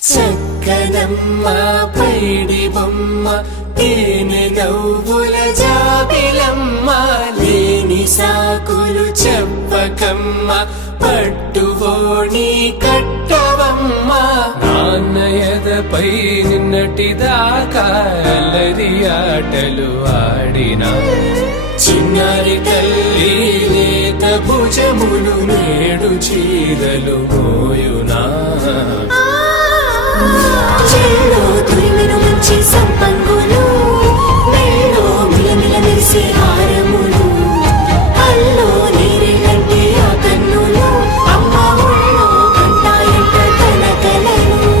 చక్కనమ్మ పైడి బొమ్మ తేనె నవ్వుల జాబిలమ్మ లేని సాకులు చెప్పకమ్మ పట్టువోణి కట్టవమ్మ నాన్నయదపై నిన్నటిదాకా అల్లరి ఆటలు ఆడినా చిన్నారి తల్లి లేత భుజములు నేడు చీరలు మోయునా చెల్లో తురిమిన మంచి సంపంగులు మెల్లో మిలమిల మెరిసే హారములు అల్లో నీరెళ్ళంటే ఆ కన్నులు అమ్మ ఒళ్ళో కంటాయంట తన కలను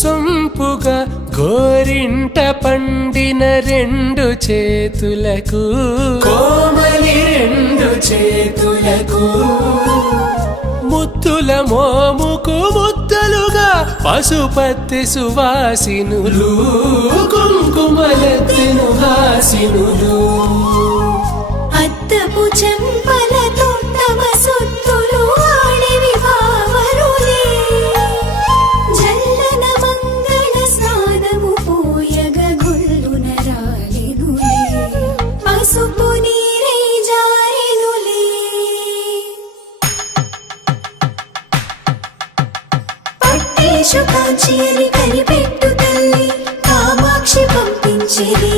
సొంపుగా గోరింట పండిన రెండు చేతులకు కోమలి రెండు చేతులకు ముత్తుల మోముకు ముద్దలుగా పశుపతి సువాసినులు కుంకుమలెత్తెను హాసినులు అద్దపు చెంపలతో తమ సొత్తులు ఆడివి భావరులే జల్లన మంగళ స్నానము పోయగ గొల్లున రాలినులే పసుపు నీరై జారినులే పట్టేశు కాంచి అని కనిపెట్టు తల్లి కామాక్షి పంపించేది